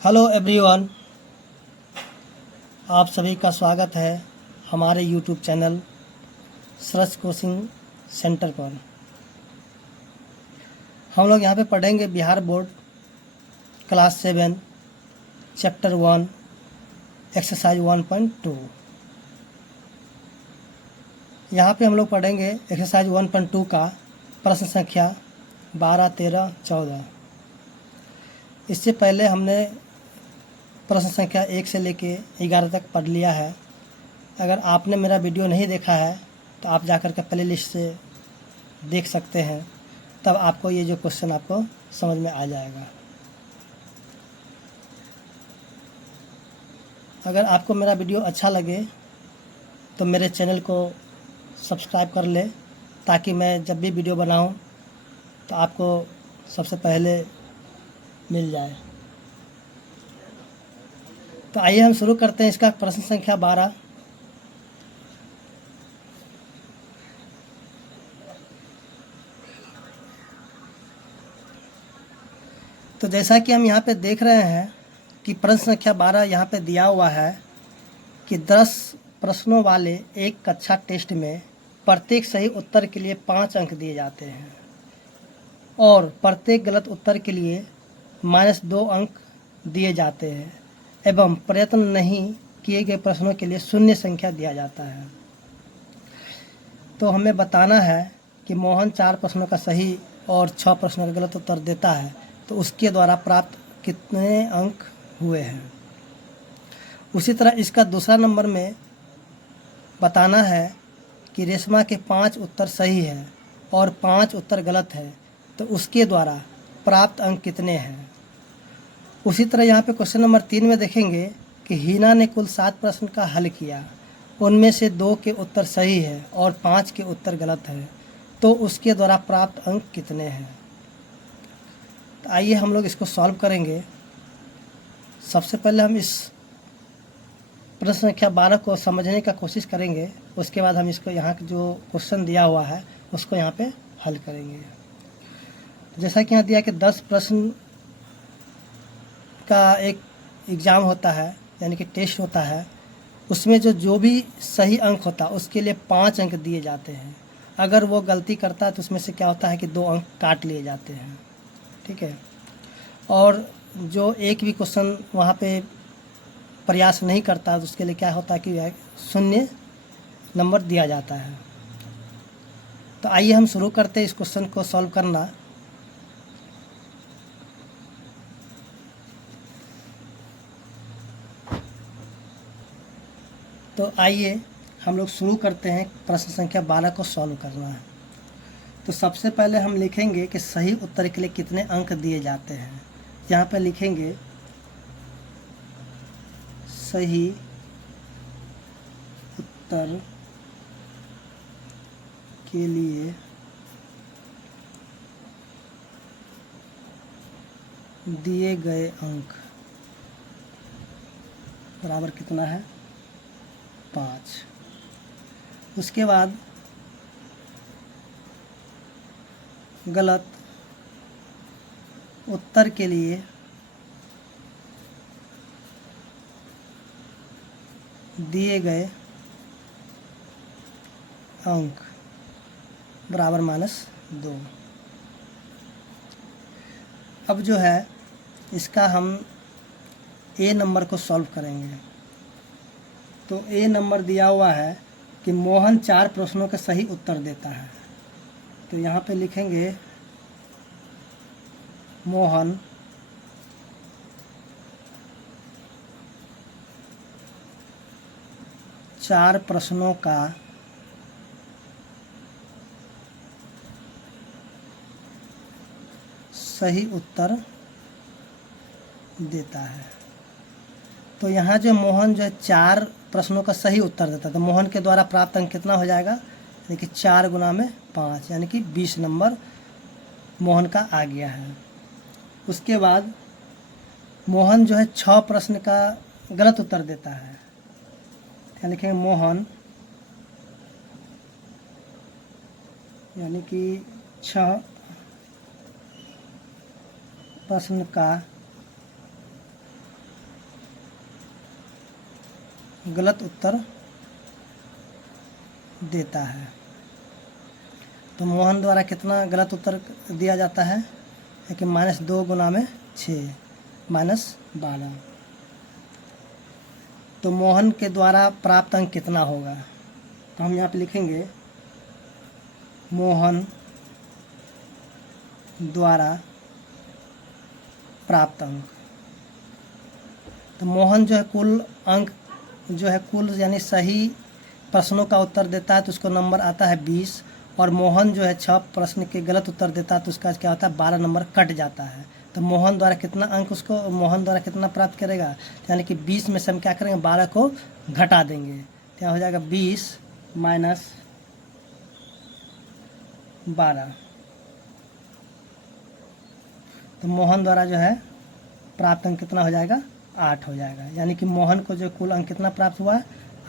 Hello everyone, आप सभी का स्वागत है हमारे यूट्यूब चैनल सरस कोचिंग सेंटर पर। हम लोग यहाँ पे पढ़ेंगे Bihar board class 7 chapter 1 exercise 1.2। यहाँ पे हम लोग पढ़ेंगे एक्सरसाइज 1.2 का प्रश्न संख्या 12, 13, 14। इससे पहले हमने प्रश्न संख्या 1 से लेके 11 तक पढ़ लिया है। अगर आपने मेरा वीडियो नहीं देखा है तो आप जाकर के प्ले लिस्ट से देख सकते हैं, तब आपको ये जो क्वेश्चन आपको समझ में आ जाएगा। अगर आपको मेरा वीडियो अच्छा लगे तो मेरे चैनल को सब्सक्राइब कर ले, ताकि मैं जब भी वीडियो बनाऊं तो आपको सबसे पहले मिल जाए। तो आइए हम शुरू करते हैं इसका प्रश्न संख्या 12। तो जैसा कि हम यहाँ पे देख रहे हैं कि प्रश्न संख्या 12 यहाँ पे दिया हुआ है कि 10 प्रश्नों वाले एक कक्षा टेस्ट में प्रत्येक सही उत्तर के लिए 5 अंक दिए जाते हैं और प्रत्येक गलत उत्तर के लिए -2 अंक दिए जाते हैं एवं प्रयत्न नहीं किए गए प्रश्नों के लिए शून्य संख्या दिया जाता है। तो हमें बताना है कि मोहन 4 प्रश्नों का सही और 6 प्रश्नों का गलत उत्तर देता है, तो उसके द्वारा प्राप्त कितने अंक हुए हैं। उसी तरह इसका दूसरा नंबर में बताना है कि रेशमा के 5 उत्तर सही है और 5 उत्तर गलत है, तो उसके द्वारा प्राप्त अंक कितने हैं। उसी तरह यहाँ पे क्वेश्चन नंबर 3 में देखेंगे कि हीना ने कुल 7 प्रश्न का हल किया, उनमें से 2 के उत्तर सही है और 5 के उत्तर गलत है, तो उसके द्वारा प्राप्त अंक कितने हैं। तो आइए हम लोग इसको सॉल्व करेंगे। सबसे पहले हम इस प्रश्न संख्या 12 को समझने का कोशिश करेंगे, उसके बाद हम इसको यहाँ जो क्वेश्चन दिया हुआ है उसको यहाँ पे हल करेंगे। जैसा कि यहाँ दिया कि 10 प्रश्न का एक एग्ज़ाम होता है, यानी कि टेस्ट होता है, उसमें जो भी सही अंक होता है उसके लिए 5 अंक दिए जाते हैं। अगर वो गलती करता है तो उसमें से क्या होता है कि 2 अंक काट लिए जाते हैं, ठीक है। और जो एक भी क्वेश्चन वहाँ पे प्रयास नहीं करता तो उसके लिए क्या होता है कि शून्य नंबर दिया जाता है। तो आइए हम शुरू करते हैं इस क्वेश्चन को सॉल्व करना। तो आइए हम लोग शुरू करते हैं प्रश्न संख्या 12 को सॉल्व करना है। तो सबसे पहले हम लिखेंगे कि सही उत्तर के लिए कितने अंक दिए जाते हैं। यहाँ पे लिखेंगे सही उत्तर के लिए दिए गए अंक बराबर कितना है, 5। उसके बाद गलत उत्तर के लिए दिए गए अंक बराबर -2। अब जो है इसका हम ए नंबर को सॉल्व करेंगे। तो ए नंबर दिया हुआ है कि मोहन 4 प्रश्नों के सही उत्तर देता है। तो यहाँ पे लिखेंगे मोहन 4 प्रश्नों का सही उत्तर देता है। तो यहाँ जो मोहन जो है 4 प्रश्नों का सही उत्तर देता है, तो मोहन के द्वारा प्राप्त अंक कितना हो जाएगा, यानी कि 4 गुना में 5, यानी कि 20 नंबर मोहन का आ गया है। उसके बाद मोहन जो है 6 प्रश्न का गलत उत्तर देता है, यानी कि मोहन यानी कि 6 प्रश्न का गलत उत्तर देता है। तो मोहन द्वारा कितना गलत उत्तर दिया जाता है कि -2 गुना में 6 -12। तो मोहन के द्वारा प्राप्त अंक कितना होगा? तो हम यहाँ पे लिखेंगे मोहन द्वारा प्राप्त अंक। तो मोहन जो है कुल अंक जो है कुल यानी सही प्रश्नों का उत्तर देता है तो उसको नंबर आता है 20, और मोहन जो है 6 प्रश्न के गलत उत्तर देता है तो उसका क्या होता है 12 नंबर कट जाता है। तो मोहन द्वारा कितना अंक उसको मोहन द्वारा कितना प्राप्त करेगा, यानी कि 20 में से हम क्या करेंगे 12 को घटा देंगे। क्या हो जाएगा 20 माइनस 12। तो मोहन द्वारा जो है प्राप्त अंक कितना हो जाएगा 8 हो जाएगा, यानी कि मोहन को जो कुल अंक कितना प्राप्त हुआ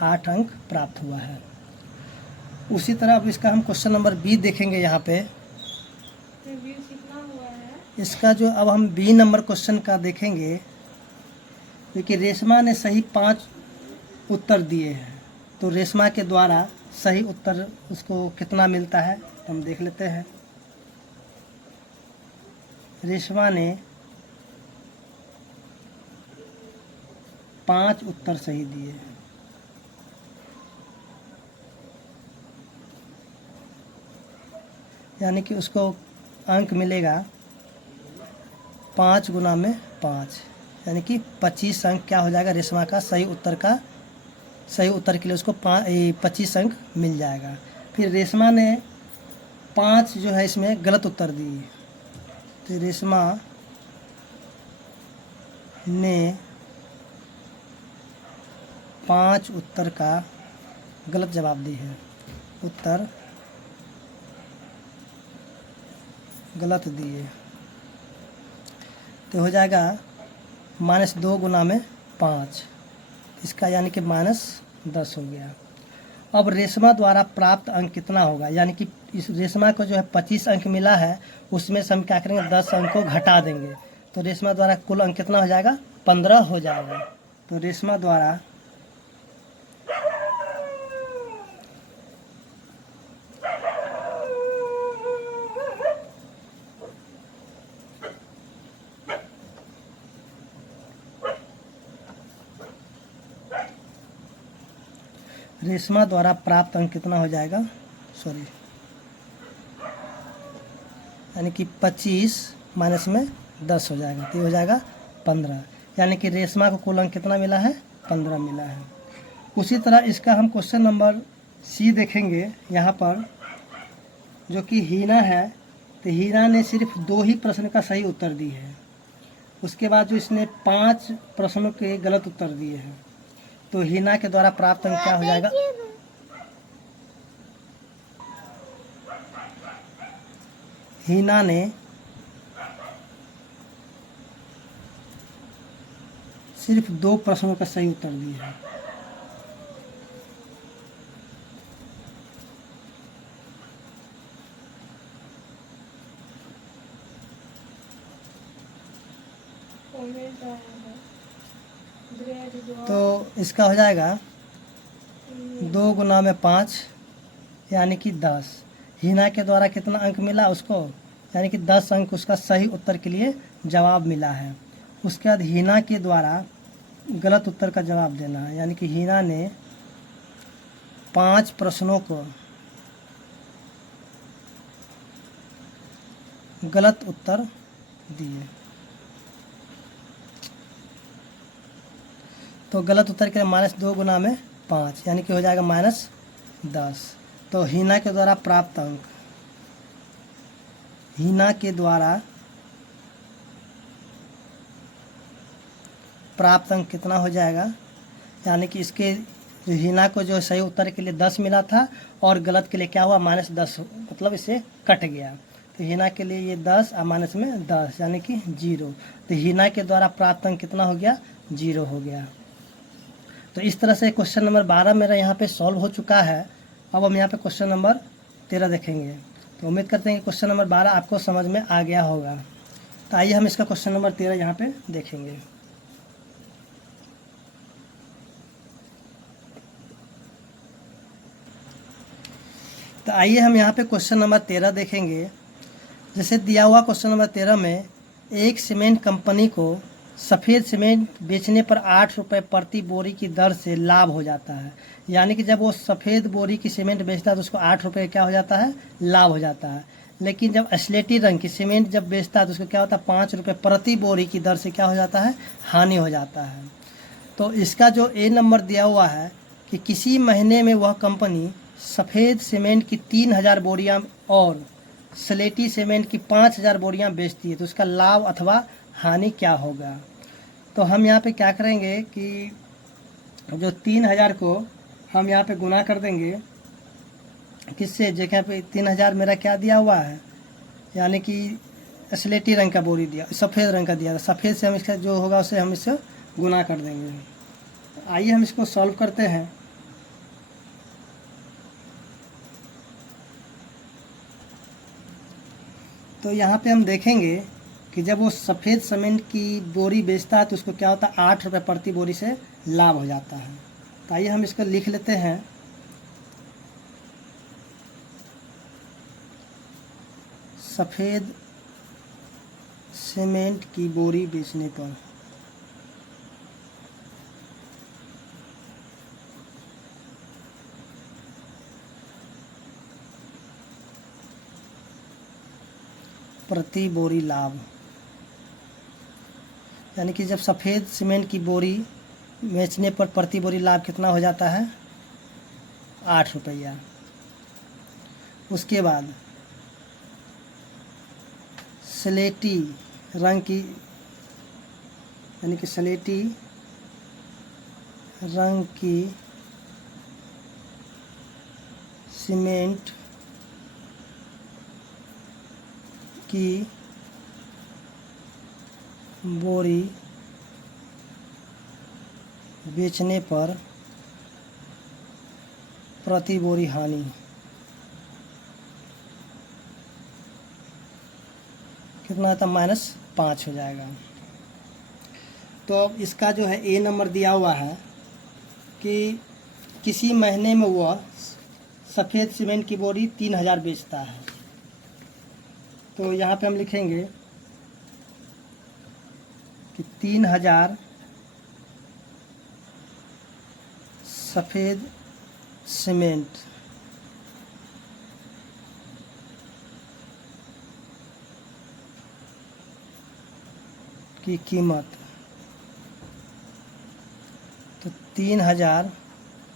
8 अंक प्राप्त हुआ है। उसी तरह अब इसका हम क्वेश्चन नंबर बी देखेंगे। यहाँ पे इसका जो अब हम बी नंबर क्वेश्चन का देखेंगे, क्योंकि रेशमा ने सही 5 उत्तर दिए हैं तो रेशमा के द्वारा सही उत्तर उसको कितना मिलता है तो हम देख लेते हैं। रेशमा ने 5 उत्तर सही दिए, यानी कि उसको अंक मिलेगा 5 गुना में 5, यानी कि 25 अंक क्या हो जाएगा रेशमा का सही उत्तर के लिए उसको 25 अंक मिल जाएगा। फिर रेशमा ने 5 जो है इसमें गलत उत्तर दिए, तो रेशमा ने 5 उत्तर का गलत जवाब दी है, उत्तर गलत दिए, तो हो जाएगा -2 गुना में 5, इसका यानी कि -10 हो गया। अब रेशमा द्वारा प्राप्त अंक कितना होगा, यानी कि इस रेशमा को जो है 25 अंक मिला है उसमें से हम क्या करेंगे 10 अंक को घटा देंगे, तो रेशमा द्वारा कुल अंक कितना हो जाएगा 15 हो जाएगा। तो रेशमा द्वारा प्राप्त अंक कितना हो जाएगा, यानी कि 25 माइनस में 10 हो जाएगा, तो ये हो जाएगा 15, यानी कि रेशमा को कुल अंक कितना मिला है 15 मिला है। उसी तरह इसका हम क्वेश्चन नंबर सी देखेंगे। यहाँ पर जो कि हीना है, तो हीना ने सिर्फ 2 ही प्रश्न का सही उत्तर दी है, उसके बाद जो इसने 5 प्रश्नों के गलत उत्तर दिए हैं, तो हीना के द्वारा प्राप्त अंक क्या हो जाएगा, हीना ने सिर्फ 2 प्रश्नों का सही उत्तर दिया है, तो इसका हो जाएगा 2 गुना में 5 यानी कि 10। हीना के द्वारा कितना अंक मिला उसको, यानी कि 10 अंक उसका सही उत्तर के लिए जवाब मिला है। उसके बाद हीना के द्वारा गलत उत्तर का जवाब देना है, यानी कि हीना ने 5 प्रश्नों को गलत उत्तर दिए, तो गलत उत्तर के लिए -2 गुना में 5 यानी कि हो जाएगा -10। तो हीना के द्वारा प्राप्त अंक, हीना के द्वारा प्राप्त अंक कितना हो जाएगा, यानी कि इसके जो हीना को जो सही उत्तर के लिए 10 मिला था और गलत के लिए क्या हुआ -10, मतलब इसे कट गया, तो हीना के लिए ये 10 और माइनस में 10 यानी कि 0। तो हीना के द्वारा प्राप्त अंक कितना हो गया 0 हो गया। तो इस तरह से क्वेश्चन नंबर 12 मेरा यहाँ पे सॉल्व हो चुका है। अब हम यहाँ पे क्वेश्चन नंबर 13 देखेंगे। तो उम्मीद करते हैं कि क्वेश्चन नंबर 12 आपको समझ में आ गया होगा। तो आइए हम इसका क्वेश्चन नंबर 13 यहाँ पे देखेंगे। तो आइए हम यहाँ पे क्वेश्चन नंबर 13 देखेंगे। जैसे दिया हुआ क्वेश्चन नंबर 13 में एक सीमेंट कंपनी को सफ़ेद सीमेंट बेचने पर 8 रुपये प्रति बोरी की दर से लाभ हो जाता है। यानी कि जब वो सफ़ेद बोरी की सीमेंट बेचता है तो उसको 8 रुपये क्या हो जाता है, लाभ हो जाता है। लेकिन जब स्लेटी रंग की सीमेंट जब बेचता है तो उसको क्या होता है, 5 रुपये प्रति बोरी की दर से क्या हो जाता है, हानि हो जाता है। तो इसका जो ए नंबर दिया हुआ है कि किसी महीने में वह कंपनी सफ़ेद सीमेंट की 3000 बोरियां और स्लेटी सीमेंट की 5000 बोरियां बेचती है, तो उसका लाभ अथवा हानि क्या होगा। तो हम यहाँ पे क्या करेंगे कि जो 3000 को हम यहाँ पे गुना कर देंगे किससे, जगह पे 3000 मेरा क्या दिया हुआ है, यानी कि स्लेटी रंग का बोरी दिया, सफ़ेद रंग का दिया, सफ़ेद से हम इसका जो होगा उसे हम इससे गुना कर देंगे। आइए हम इसको सॉल्व करते हैं। तो यहाँ पे हम देखेंगे कि जब वो सफ़ेद सीमेंट की बोरी बेचता है तो उसको क्या होता है, 8 रुपये प्रति बोरी से लाभ हो जाता है। तो आइए हम इसको लिख लेते हैं। सफ़ेद सीमेंट की बोरी बेचने पर प्रति बोरी लाभ, यानी कि जब सफ़ेद सीमेंट की बोरी बेचने पर प्रति बोरी लाभ कितना हो जाता है, 8 रुपया। उसके बाद स्लेटी रंग की, यानी कि स्लेटी रंग की सीमेंट की बोरी बेचने पर प्रति बोरी हानि कितना आता, -5 हो जाएगा। तो अब इसका जो है ए नंबर दिया हुआ है कि किसी महीने में वह सफ़ेद सीमेंट की बोरी 3000 बेचता है। तो यहाँ पे हम लिखेंगे कि 3000 सफ़ेद सीमेंट की कीमत, तो 3000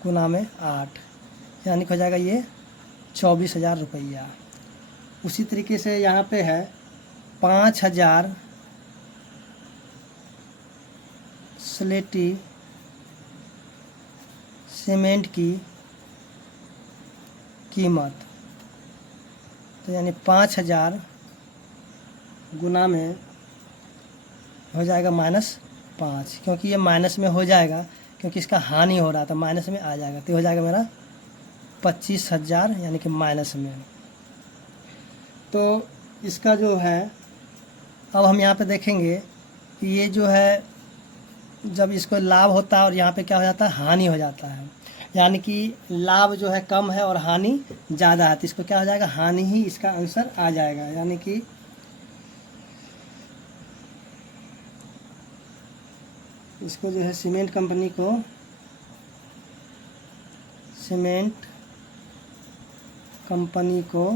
गुना में 8, यानी कि हो जाएगा ये 24,000 रुपया। उसी तरीके से यहाँ पे है 5000 स्लेटी सीमेंट की कीमत, तो यानी 5000 गुना में हो जाएगा -5, क्योंकि ये माइनस में हो जाएगा क्योंकि इसका हानि हो रहा था, माइनस में आ जाएगा। तो हो जाएगा मेरा 25,000, यानी कि माइनस में। तो इसका जो है अब हम यहाँ पे देखेंगे कि ये जो है जब इसको लाभ होता है और यहाँ पे क्या हो जाता है, हानि हो जाता है, यानी कि लाभ जो है कम है और हानि ज़्यादा है, तो इसको क्या हो जाएगा, हानि ही इसका आंसर आ जाएगा। यानी कि इसको जो है सीमेंट कंपनी को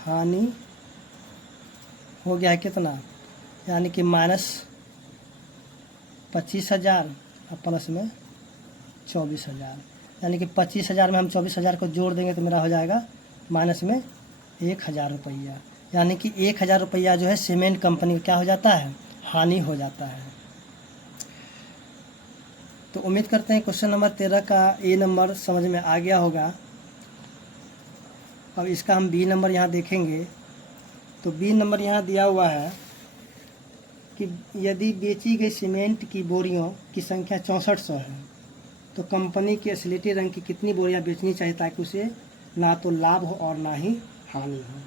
हानि हो गया है कितना, यानी कि -25,000 और प्लस में 24,000, यानी कि 25,000 में हम 24,000 को जोड़ देंगे तो मेरा हो जाएगा माइनस में 1,000 रुपया, यानी कि 1,000 रुपया जो है सीमेंट कंपनी का क्या हो जाता है, हानि हो जाता है। तो उम्मीद करते हैं क्वेश्चन नंबर 13 का ए नंबर समझ में आ गया होगा। अब इसका हम बी नंबर यहाँ देखेंगे। तो बी नंबर यहाँ दिया हुआ है कि यदि बेची गई सीमेंट की बोरियों की संख्या 6400 है तो कंपनी के स्लेटी रंग की कितनी बोरियां बेचनी चाहिए ताकि उसे ना तो लाभ हो और ना ही हानि हो।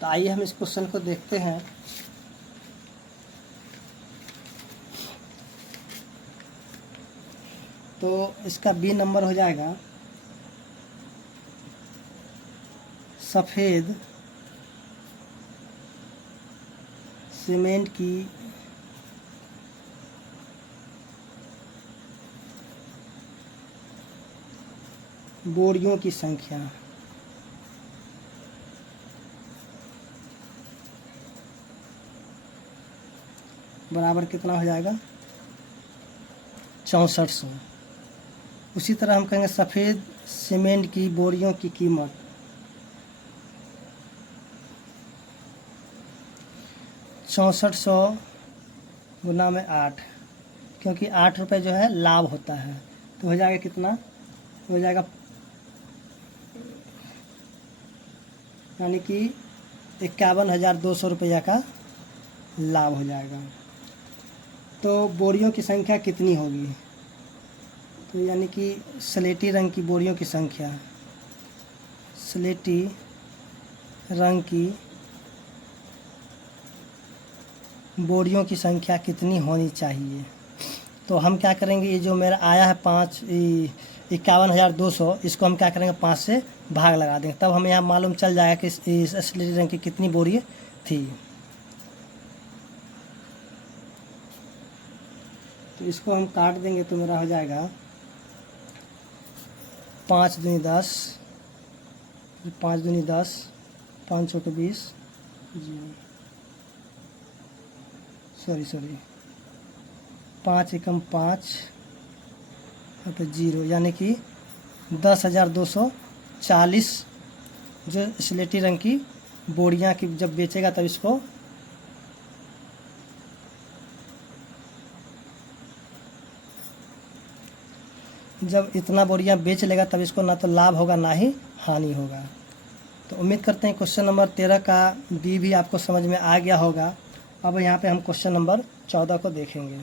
तो आइए हम इस क्वेश्चन को देखते हैं। तो इसका बी नंबर हो जाएगा सफ़ेद सीमेंट की बोरियों की संख्या बराबर कितना हो जाएगा 6400। उसी तरह हम कहेंगे सफ़ेद सीमेंट की बोरियों की कीमत 6400 गुना में 8, क्योंकि 8 रुपये जो है लाभ होता है, तो हो जाएगा कितना, हो जाएगा यानी कि 51,200 रुपया का लाभ हो जाएगा। तो बोरियों की संख्या कितनी होगी, तो यानी कि स्लेटी रंग की बोरियों की संख्या, स्लेटी रंग की बोरियों की संख्या कितनी होनी चाहिए। तो हम क्या करेंगे, ये जो मेरा आया है 51,200, इसको हम क्या करेंगे 5 से भाग लगा देंगे, तब हमें यहाँ मालूम चल जाएगा कि इस स्लेटी रंग की कितनी बोरी थी। तो इसको हम काट देंगे तो मेरा हो जाएगा 5 दूनी 10, 5 दूनी 10, 5 चौके 20, सॉरी 5 एकम 5 तो 0, यानी कि 10,240 जो स्लेटी रंग की बोरियां की जब बेचेगा तब इसको जब इतना बोरियां बेच लेगा तब इसको ना तो लाभ होगा ना ही हानि होगा। तो उम्मीद करते हैं क्वेश्चन नंबर 13 का बी भी आपको समझ में आ गया होगा। अब यहाँ पे हम क्वेश्चन नंबर 14 को देखेंगे।